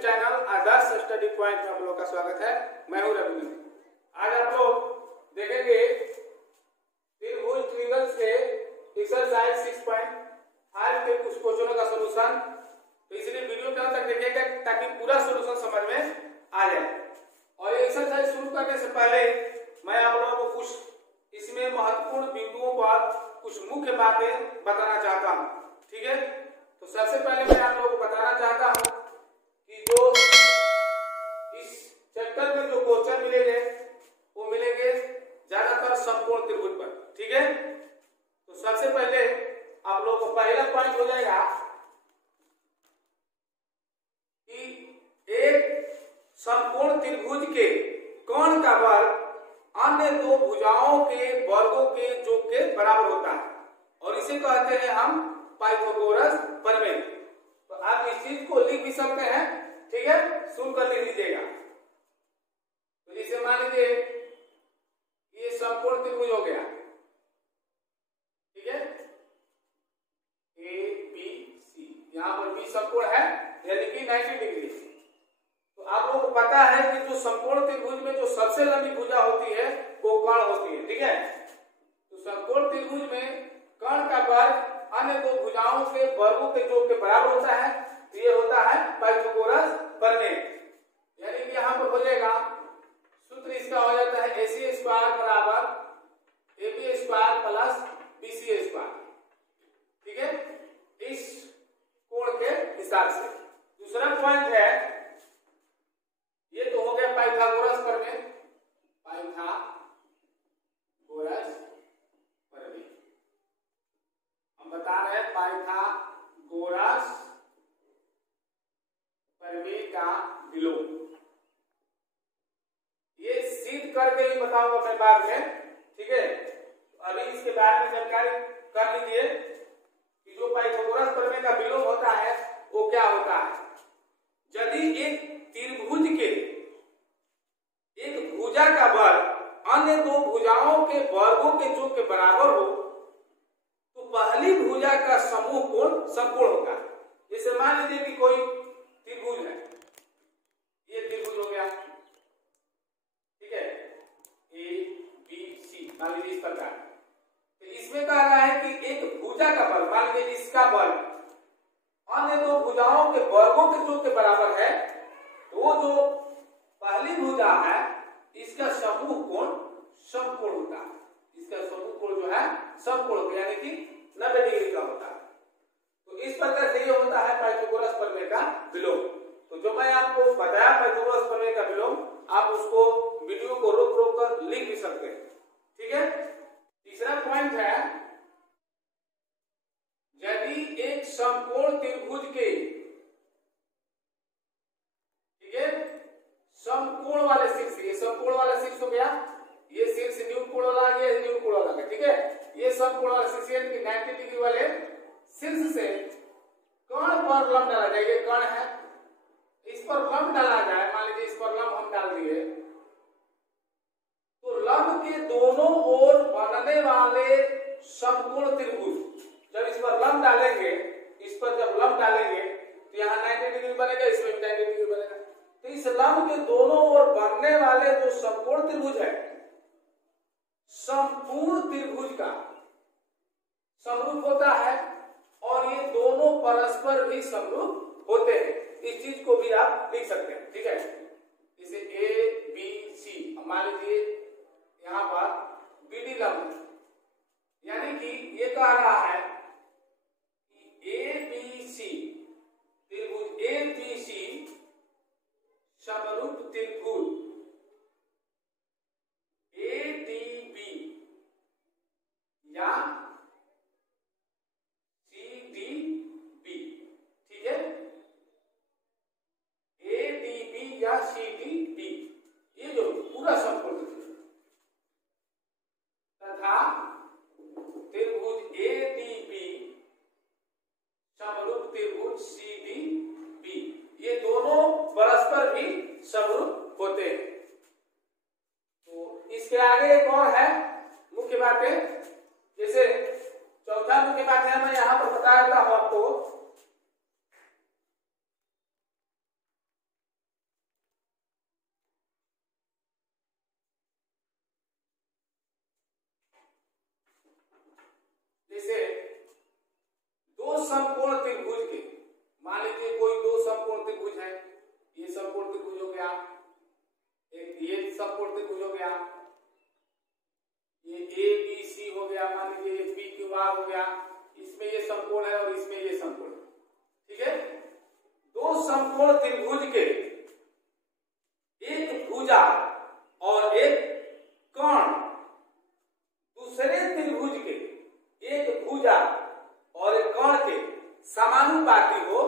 YouTube channel आदर्श study point में आप लोगों का स्वागत है। मैं हूं रवि। आज आप लोग देखेंगे त्रिभुज ट्रिंगल से एक्सरसाइज 6.5 के कुछ क्वेश्चनों का सॉल्यूशन। तो इसलिए वीडियो के अंत तक देखिएगा ताकि पूरा सॉल्यूशन समझ में आ जाए। और ये एक्सरसाइज शुरू करने से पहले मैं आप लोगों को कुछ इसमें महत्वपूर्ण बिंदुओं पर कुछ मुख्य बातें बताना चाहता हूँ। ठीक है, तो सबसे पहले मैं आप लोगों को बताना चाहता हूँ कि जो इस चैप्टर में जो क्वेश्चन मिलेंगे वो मिलेंगे ज्यादातर समकोण त्रिभुज पर। ठीक है, तो सबसे पहले आप लोगों को पहला पॉइंट हो जाएगा कि एक समकोण त्रिभुज के कोण का वर्ग अन्य दो भुजाओं के वर्गों के योग के बराबर होता है और इसे कहते हैं हम पाइथागोरस प्रमेय। तो आप इस चीज को लिख भी सकते हैं। ठीक है, सुन कर लिख लीजिएगा। तो जैसे मान लीजिए ये समकोण त्रिभुज हो गया। ठीक है, ए बी सी, यहाँ पर बी समकोण है यानी कि 90 डिग्री। तो आप लोगों को पता है कि जो समकोण त्रिभुज में जो सबसे लंबी भुजा होती है वो कर्ण होती है। ठीक है, तो समकोण त्रिभुज में कर्ण का वर्ग अन्य दो भुजाओं के वर्गों के योग के बराबर होता है। तो ये होता है पाइथागोरस प्रमेय। यानी कि यहाँ पर हो जाएगा सूत्र इसका हो जाता है AC स्क्वायर बराबर AB square plus BC square. ठीक है, इस कोण के हिसाब से। दूसरा पॉइंट है, ये तो हो गया पाइथागोरस प्रमेय। पाइथागोरस प्रमेय हम बता रहे हैं पाइथागोरस प्रमेय का विलोम। ये सिद्ध करके ही बताऊंगा मैं बाद में। ठीक है, अभी इसके बारे में जानकारी कर लीजिए कि जो पाइथागोरस प्रमेय का विलोम होता है वो क्या होता है। यदि एक त्रिभुज के एक भुजा का वर्ग अन्य दो भुजाओं के वर्गों के योग के बराबर हो तो पहली भुजा का समूह कोण समकोण होगा। जैसे मान लीजिए कि कोई त्रिभुज है, ये त्रिभुज हो गया। ठीक है, ए बी सी मान लीजिए इस प्रकार। तो इसमें कह रहा है कि एक भुजा का वर्ग, मान लीजिए इसका वर्ग अन्य दो भुजाओं के वर्गों के योग के बराबर है। तो वो जो पहली भुजा है इसका समूह कोण समकोण होता है। इसका समूह कोण जो है समकोण होता है यानी कि 90 डिग्री का होता है। तो इस प्रकार से ये होता है पाइथागोरस प्रमेय का विलोम। तो जो मैं आपको बताया पाइथागोरस प्रमेय का विलोम, आप उसको वीडियो को रोक रोक कर लिख भी सकते हैं। ठीक है, तीसरा पॉइंट है, यदि एक समकोण त्रिभुज के, ठीक है, समकोण वाले शीर्ष, ये समकोण वाला शीर्ष हो गया, ये शीर्ष न्यून कोण वाला आ गया, न्यून कोण वाला आ गया। ठीक है, ये समकोण वाला शीर्ष यानी कि 90 डिग्री वाले शीर्ष से कर्ण पर लंब डाला जाए। ये कर्ण है, इस पर लंब डाला जाए। मान लीजिए इस पर लंब हम डाल दिए तो लंब के दोनों ओर बनने वाले समकोण त्रिभुज, जब इस पर लंब डालेंगे, इस पर जब लंब डालेंगे तो यहाँ 90 डिग्री बनेगा, इसमें भी 90 डिग्री बनेगा। तो इस लंब के दोनों ओर बनने वाले जो समकोण त्रिभुज है संपूर्ण त्रिभुज का समरूप होता है और ये दोनों परस्पर भी समरूप होते हैं। इस चीज को भी आप लिख सकते हैं। ठीक है, जैसे ए बी सी, मान लीजिए यहाँ पर BD लंब, यानी कि ये कह रहा है कि ABC त्रिभुज ABC समरूप त्रिभुज ADB या CDB। ठीक है, ADB या CDB ये जो पूरा समकोण तथा त्रिभुज ADB समरूप त्रिभुज CDB, ये दोनों परस्पर भी समरूप होते हैं। तो इसके आगे एक और है मुख्य बातें, जैसे चौथा मुख्य बात है, मैं यहाँ पर बता देता हूं आपको जैसे दो समकोण त्रिभुज के, मान लीजिए कोई दो समकोण त्रिभुज है, ये समकोण त्रिभुज हो गया, एक ये समकोण त्रिभुज हो गया, ये ABC हो गया, मान लीजिए ये PQR हो गया, इसमें ये समकोण है और इसमें ये समकोण, ठीक है। दो समकोण त्रिभुज के एक भुजा और एक कर्ण दूसरे त्रिभुज के एक भुजा और एक कर्ण के समानुपाती हो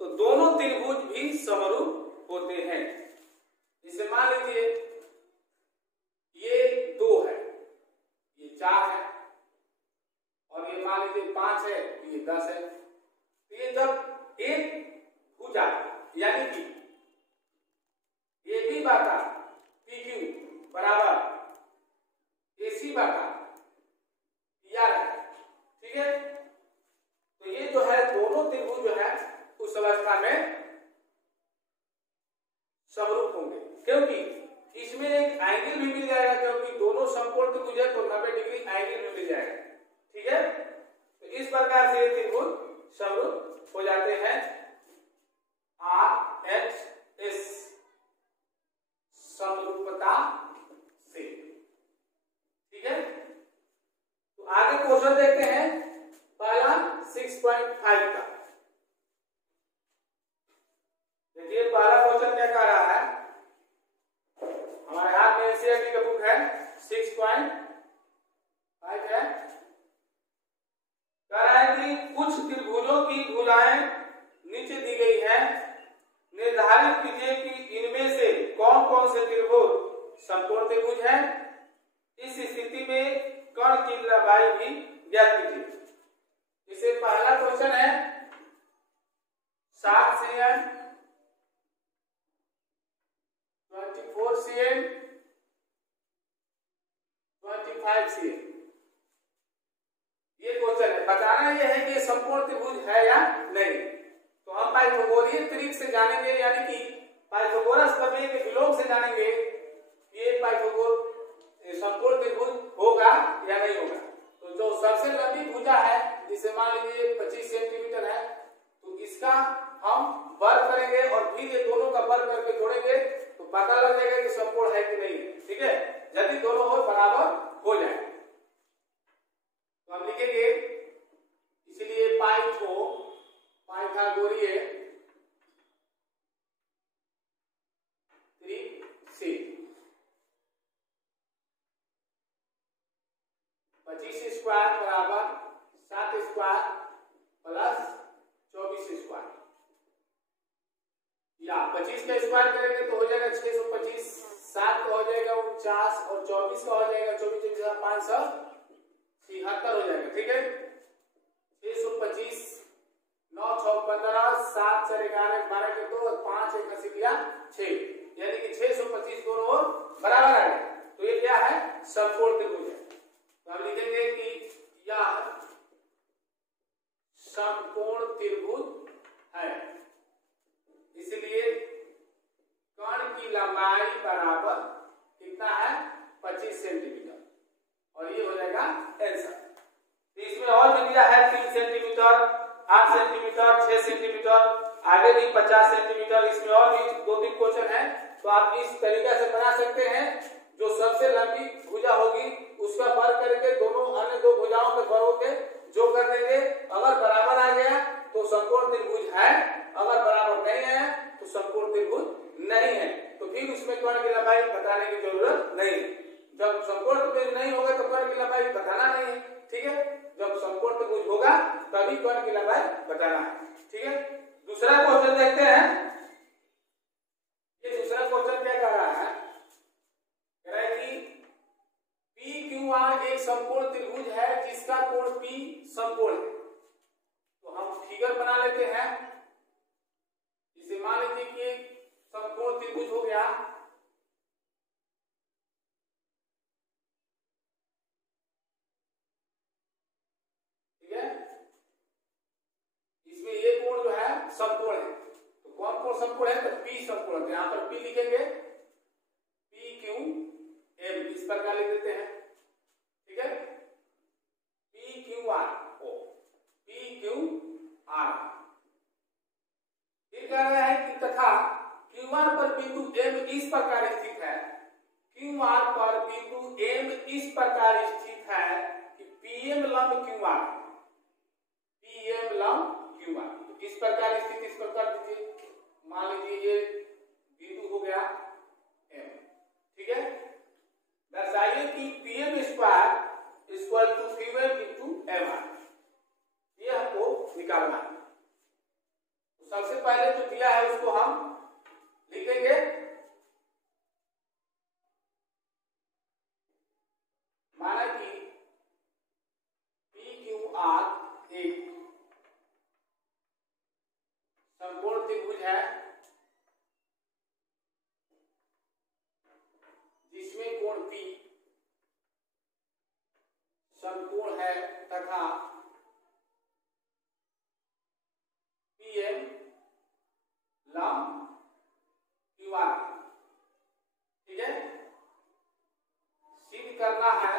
तो दोनों त्रिभुज भी समरूप होते हैं। जैसे मान लीजिए ये 2 है, ये 4 है और ये मान लीजिए 5 है, ये 10 है। तो ये जब एक भुजा यानी कि AB बाटा PQ बराबर AC बाटा PR है, ठीक है। तो ये जो है दोनों त्रिभुज जो है उस अवस्था में समरूप होंगे, क्योंकि इसमें एक एंगल भी मिल जाएगा, क्योंकि दोनों समकोण त्रिभुज है तो 90 डिग्री एंगल भी मिल जाएगा, ठीक है। तो इस प्रकार से ये त्रिभुज समरूप हो जाते हैं RHS समरूपता से, ठीक है। तो आगे क्वेश्चन देखते हैं पहला 6.5 का। देखिए पहला क्वेश्चन क्या कह रहा है, हमारे हाथ में एनसीईआरटी का बुक है 6.5 है। कह रहा है कि कुछ त्रिभुजों की भुजाएं नीचे दी गई है, निर्धारित कीजिए कि इनमें से कौन कौन से त्रिभुज समकोण त्रिभुज है। इस स्थिति में कर्ण की लंबाई भी ज्ञात कीजिए। इसे पहला क्वेश्चन है 7 cm 24 cm 25 cm, ये क्वेश्चन है। बताना यह है कि समकोण त्रिभुज है या नहीं। तो हम पाइथागोरियन ट्रिक से जानेंगे, यानी कि पाइथागोरस प्रमेय के विलोम से जानेंगे ये पाइथागोर समकोण त्रिभुज होगा या नहीं होगा। तो जो सबसे लंबी भुजा है, जिसे मान लीजिए 25 सेंटीमीटर है, तो इसका हम वर्ग करेंगे और फिर ये दोनों का वर्ग करके जोड़ेंगे तो पता लग जाएगा कि समकोण है कि नहीं, ठीक है। यदि दोनों हो बराबर हो जाए तो हम लिखेंगे, इसलिए पाइथागोरियन ट्रिक से 25 स्क्वायर बराबर 7 स्क्वायर प्लस 24 स्क्वायर, या 25 का स्क्वायर करेंगे तो हो जाएगा 625, 7 का हो जाएगा 49 और 24 का हो जाएगा 24 576 हो जाएगा, ठीक है। 625 9 6 15 7 4 11 12 के 2 5 1 80 किया 6, यानी कि 625 दोनों ओर बराबर आ गए। तो ये क्या है, समकोण त्रिभुज है। तो हम लिखेंगे कि यह समकोण त्रिभुज है, इसलिए कर्ण की लंबाई बराबर कितना है 25 सेंटीमीटर, और ये हो जाएगा आंसर। तो इसमें और भी दिया है 3 सेंटीमीटर 8 सेंटीमीटर 6 सेंटीमीटर, आगे भी 50 सेंटीमीटर, इसमें और भी 2-3 क्वेश्चन है। तो आप इस तरीके से बना सकते हैं, जो सबसे लंबी भुजा होगी उसका वर्ग करके दोनों अन्य दो भुजाओं के वर्गों के जो कर देंगे। अगर बराबर आ गया तो समकोण त्रिभुज है, अगर बराबर नहीं है तो समकोण त्रिभुज नहीं है। तो फिर उसमें कर्ण की लंबाई बताने की जरूरत नहीं है। जब समकोण त्रिभुज नहीं होगा तो कर्ण की लंबाई बताना नहीं है, ठीक है। जब समकोण त्रिभुज होगा तभी कर्ण की लंबाई बताना है, ठीक है। दूसरा क्वेश्चन देखते हैं। ये दूसरा क्वेश्चन क्या कह रहा है, कह रहा है कि PQR एक समकोण त्रिभुज है जिसका कोण P समकोण है। तो हम फिगर बना लेते हैं। इसे मान लीजिए कि समकोण त्रिभुज हो गया, ठीक है। इसमें ये कोण जो है समकोण है, तो कौन कोण समकोण है, तो P समकोण है। यहाँ पर P लिखेंगे, PQM इस प्रकार लिख देते हैं, ठीक है। PQR PQR। फिर कह रहा है कि तथा QR पर बिंदु M इस प्रकार स्थित है, QR पर बिंदु M इस प्रकार स्थित है कि PM लंब QR, PM लंब QR इस प्रकार स्थित, इस प्रकार दीजिए। मान लीजिए ये बिंदु हो गया M, ठीक है। दर्शाइए कि PM square equal to QM into MR, ये हमको निकालना है। तो सबसे पहले जो दिया है उसको हम लिखेंगे, माना कि PQR एक समकोण त्रिभुज है जिसमें कोण P समकोण है तथा PM लंब QR, ठीक है। सिद्ध करना है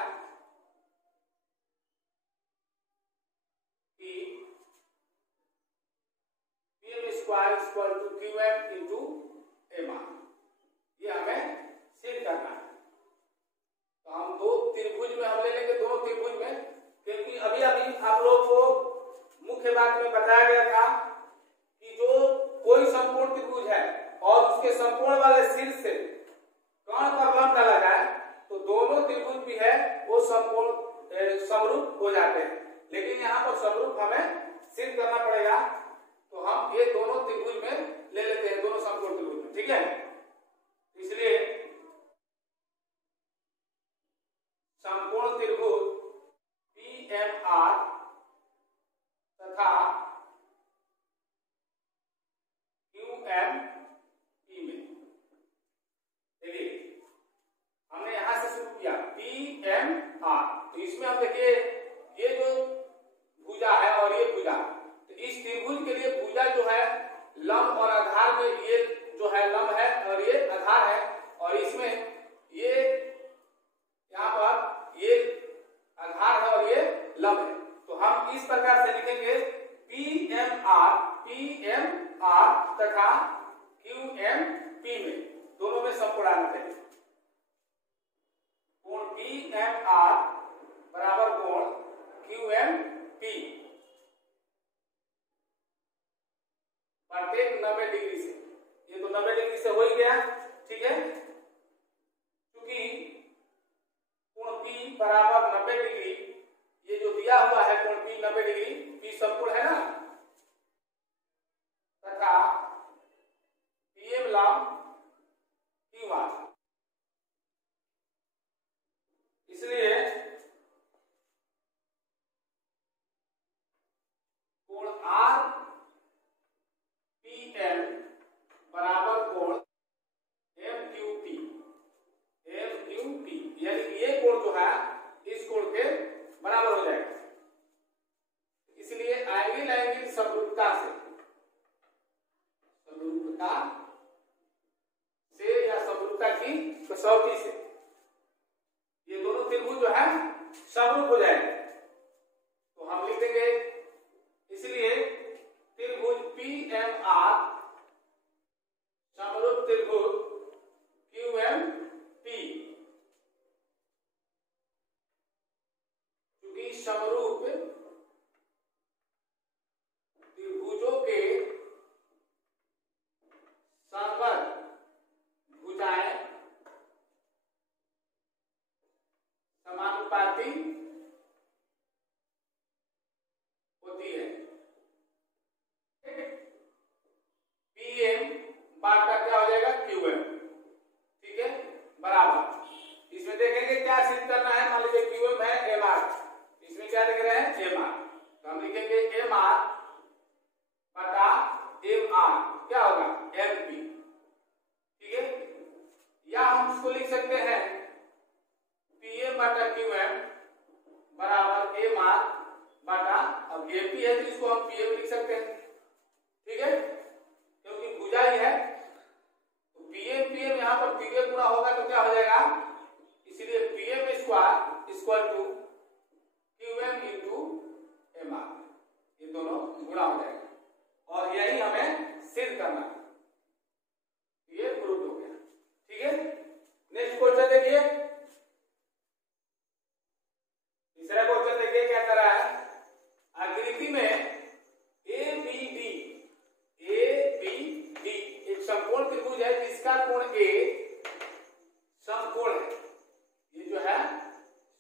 कि PM square equal to QM into MR, ये हमें सिद्ध करना है। तो हम दो त्रिभुज में हम ले लेंगे, दोनों त्रिभुज में, क्योंकि अभी अभी आप लोग को मुख्य बात में बताया गया था कि जो कोई समकोण त्रिभुज है और उसके समकोण वाले शीर्ष से कर्ण पर लंब डाला जाए तो दोनों त्रिभुज भी है वो समकोण समरूप हो जाते हैं, लेकिन यहाँ पर समरूप हमें सिद्ध करना पड़ेगा। तो हम ये दोनों त्रिभुज में ले लेते हैं, दोनों समकोण त्रिभुज में, ठीक है। इसलिए समकोण त्रिभुज PMR तथा QMP में, देखिए हमने यहां से शुरू किया PMR, तो इसमें हम देखिए ये जो भुजा है और ये भुजा, तो इस त्रिभुज के लिए भुजा जो है लंब और आधार में ये जो है लंब है और ये आधार है, और इसमें ये यहाँ पर ये आधार है और ये लंब है। तो हम इस प्रकार से लिखेंगे PMR तथा QMP में, दोनों में समकोणानुपात है। कोण PMR बराबर कोण QMP प्रत्येक 90 डिग्री से, ये तो 90 डिग्री से हो ही गया, ठीक है। क्योंकि कोण P बराबर 90 डिग्री, ये जो दिया हुआ है कोण P 90 डिग्री, P समकोण है ना, तथा PM लंब QR, इसलिए कोण RPM बराबर कोण MQP, यानी ये कोण जो है इस कोण के बराबर हो जाएगा। इसलिए एंगल समरूपता से या समरूपता की कसौटी से ये दोनों त्रिभुज जो है समरूप हो जाएंगे। तो हम लिख देंगे, इसलिए त्रिभुज PMR समरूप त्रिभुज QMP, क्योंकि समरूप त्रिभुजों के समवर्ग भुजाएं समानुपाती होती है। PM बाटा क्या हो जाएगा QM, ठीक है, बराबर। इसमें देखेंगे क्या सिद्ध करना है, मान लीजिए QM है MR, इसमें क्या देख रहे हैं MR, तो हम लिखेंगे MR बटा MR क्या होगा MP, ठीक है। या हम इसको लिख सकते हैं PM बटा QM बराबर MR बटा, अब MP है तो इसको हम PM लिख सकते हैं, ठीक है, क्योंकि भुजा ही है। तो PM यहाँ पर PM गुणा होगा तो क्या हो जाएगा, इसलिए PM square equal to QM into MR, ये करना, ये प्रूव हो गया। ठीक है, नेक्स्ट क्वेश्चन देखिए, तीसरा क्वेश्चन देखिए क्या कर रहा है। आकृति में ABD एक समकोण त्रिभुज है जिसका कोण A समकोण है, ये जो है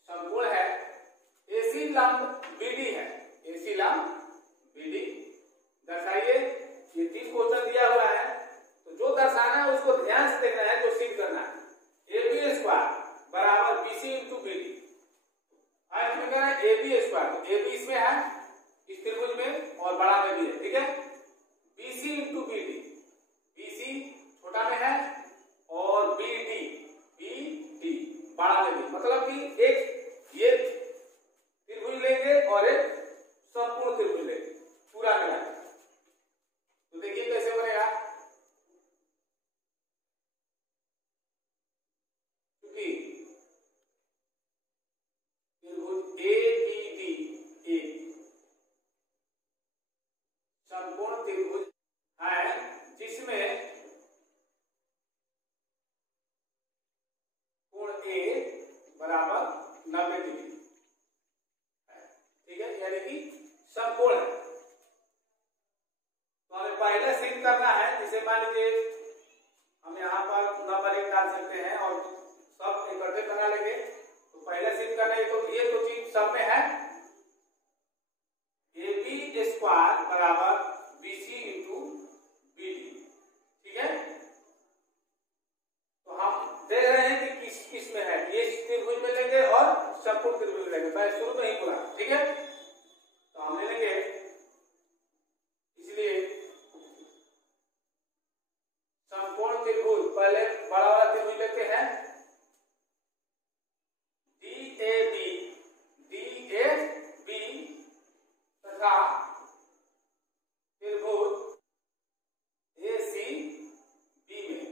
समकोण है, AC लंब BD है, AC लंब BD दर्शाइए। ये 3 क्वेश्चन दिया हुआ है, तो जो दर्शाना है उसको ध्यान से देखना है, जो सिद्ध करना है। AB स्क्वायर बराबर BC इंटू BD, आज में कह रहा है AB स्क्वायर, AB इसमें है इस त्रिभुज में और बड़ा में भी है, ठीक है। BC इंटू BD, BC छोटा में है और BD बड़ा में भी, मतलब कि एक ये त्रिभुज लेंगे और एक संपूर्ण त्रिभुज लेंगे पूरा मिला। तो देखिए कैसे बनेगा, क्योंकि त्रिभुज ABD एक संपूर्ण त्रिभुज है जिसमें कोण A बराबर 90 डिग्री, ठीक है, यानी कि समकोण है। तो हमें पहले सिद्ध करना है, जिसे मान लीजिए हम यहाँ पर नंबर 1 डाल सकते हैं और सब इकट्ठे बना लेंगे। तो पहले सिद्ध करना है, तो ये तो चीज सब में है, AB स्क्वायर बराबर BC इंटू BD, ठीक है। तो हम देख रहे हैं कि किस में है, ये त्रिभुज में लेंगे और संपूर्ण त्रिभुज लेंगे, मैं शुरू में ही बोला, ठीक है। तो हम ले लेंगे, इसलिए संपूर्ण त्रिभुज पहले बड़ा वाला त्रिभुज लेते हैं, DAB तथा त्रिभुज ACB में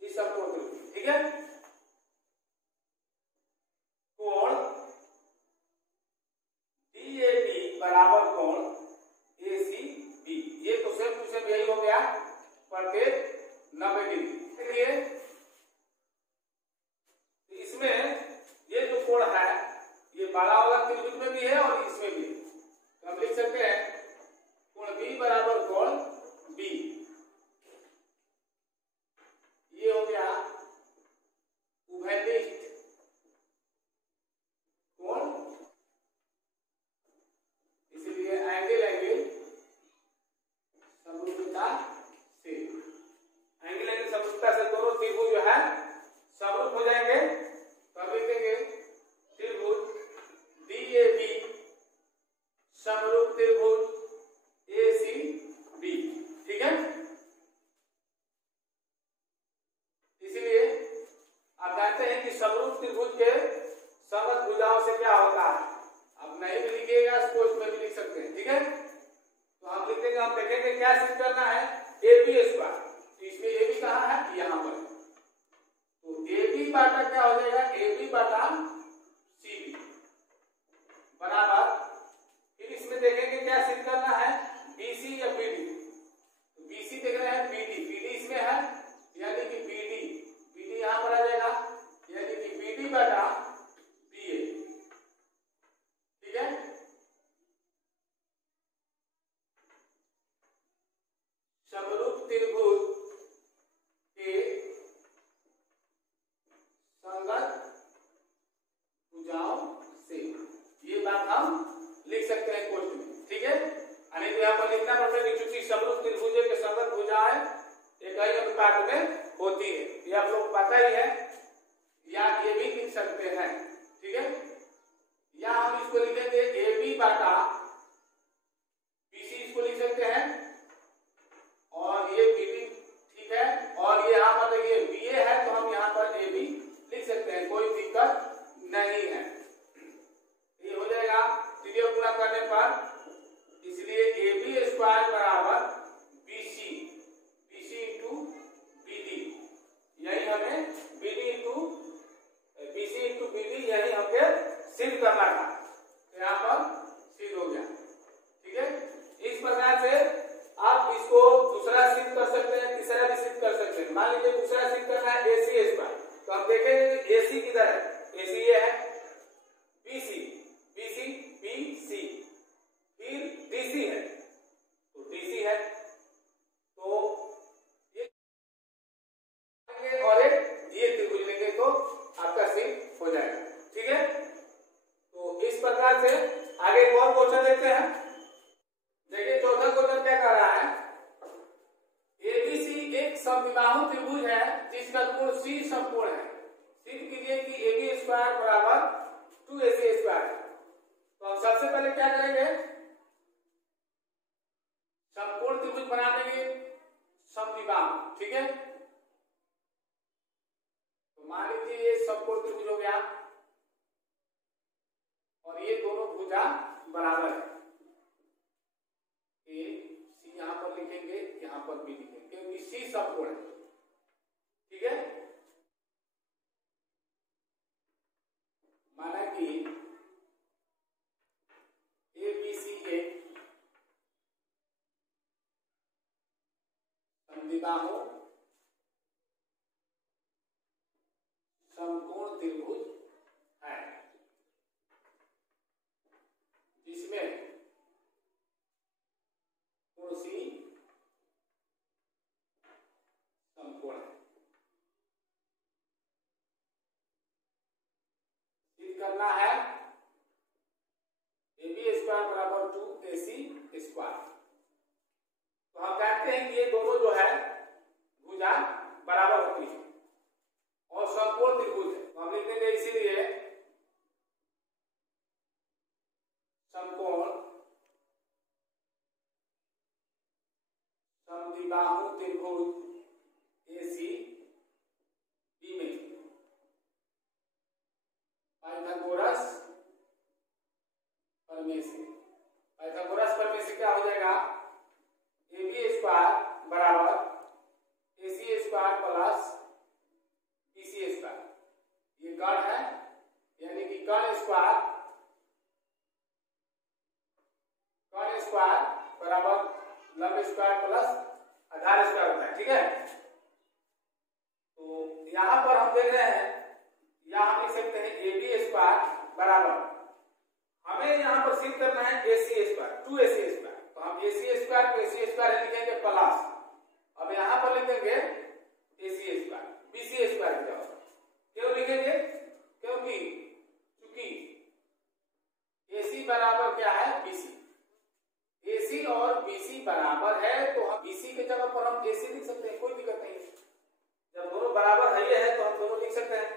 इस संपूर्ण त्रिभुज, ठीक है। कोण DAB बराबर कोण ACB, ये तो सेम टू सेम यही हो गया, प्रत्येक 90 डिग्री। देखिए इसमें ये जो कोण है ये बड़ा वाला त्रिभुज में भी है और इसमें भी है, तो हम लिख सकते हैं कोण B बराबर कोण B, ये हो गया उभयनिष्ठ कोण, इसलिए एंगल समरूपता से दोनों त्रिभुज जो है समरूप हो जाएंगे। तो अब लिखेंगे त्रिभुज DAB समरूप त्रिभुज ACB, ठीक है। इसलिए आप जानते हैं कि समरूप त्रिभुज के समस्त भुजाओं से क्या होता है, अब नहीं भी लिखिएगा स्पोर्ट्स में भी लिख सकते हैं, ठीक है। तो हम लिख देंगे, हम देखेंगे क्या सिद्ध करना है, AB स्क्वायर, इसमें AB कहाँ है, यहाँ पर, तो AB बाटा क्या हो जाएगा, AB बाटा CB बराबर, फिर इसमें देखेंगे क्या सिद्ध करना है, BC या BD, तो BC देख रहे हैं, BD इसमें है, यानी कि BD यहाँ पर आ जाएगा, यानी कि BD बाटा BA, ठीक है। समरूप त्रिभुज के संगत भुजाओं से, ये बात हम लिख सकते हैं क्वेश्चन में, ठीक है। यानी तो यहाँ पर लिखना पड़ता है कि चूंकि समरूप त्रिभुज के संगत भुजाएं एक ही अनुपात में होती है, ये आप लोग पता ही है, या ये भी लिख सकते हैं, ठीक है। या हम इसको लिखेंगे AB बाटा BC, इसको लिख सकते हैं, और ये BD, ठीक है, और ये यहाँ पर देखिए BA है, तो हम यहाँ पर AB लिख सकते हैं, कोई दिक्कत नहीं है, ये हो जाएगा तृतीय गुणा करने पर। इसलिए AB स्क्वायर बराबर BC इंटू BD, यही हमें BD समद्विबाहु त्रिभुज है जिसका कोण C समकोण है। सिद्ध कीजिए कि AB स्क्वायर बराबर 2AC स्क्वायर है। तो हम सबसे पहले क्या करेंगे, समकोण त्रिभुज बना देंगे समद्विबाहु, ठीक है। तो मान लीजिए ये समकोण त्रिभुज हो गया और ये दोनों भुजा बराबर है। ए सी यहां पर लिखेंगे, यहां पर भी लिखेंगे क्योंकि सी समकोण है, ठीक है। माना कि ए बी सी एक समद्विबाहु समकोण त्रिभुज है जिसमें कोण सी समकोण है। सिद्ध करना है AB स्क्वायर बराबर 2AC स्क्वायर। तो हम कहते हैं कि ये दोनों जो है भुजा बराबर होती है और समकोण त्रिभुज है। तो हम लिख देंगे इसीलिए समकोण समद्विबाहु त्रिभुज AC B में पाइथागोरस प्रमेय से, पाइथागोरस प्रमेय से क्या हो जाएगा, AB स्क्वायर बराबर AC square plus BC square. ये कर्ण है यानी कि कर्ण स्क्वायर बराबर लंब स्क्वायर प्लस आधार स्क्वायर होता है, ठीक है। तो यहां पर हम देख रहे हैं, यहां हम लिख सकते हैं AB स्क्वायर बराबर, हमें यहां पर सिद्ध करना है AC स्क्वायर 2AC स्क्वायर। तो हम AC स्क्वायर को AC स्क्वायर लिखेंगे प्लस, अब यहां पर लिख देंगे AC स्क्वायर BC स्क्वायर क्या होगा। क्यों लिखेंगे, क्योंकि चूंकि AC बराबर क्या है BC, AC और BC बराबर है तो हम BC की जगह पर हम AC लिख सकते हैं, कोई दिक्कत नहीं है। जब दोनों बराबर है तो हम दोनों लिख सकते हैं।